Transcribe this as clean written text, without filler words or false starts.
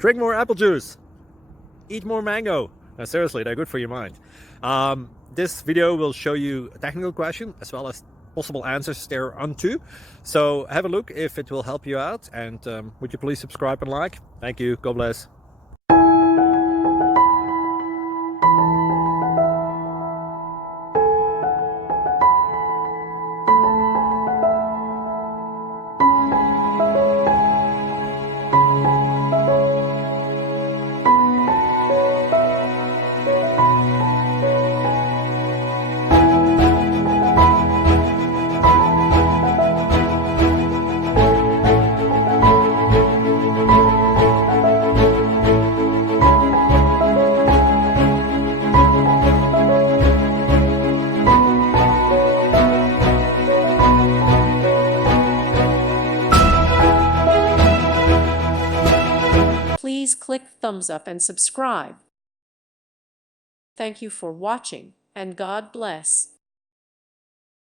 Drink more apple juice. Eat more mango. No, seriously, they're good for your mind. This video will show you a technical question as well as possible answers thereunto. So have a look if it will help you out, and would you please subscribe and like? Thank you. God bless. Please click thumbs up and subscribe. Thank you for watching, and God bless.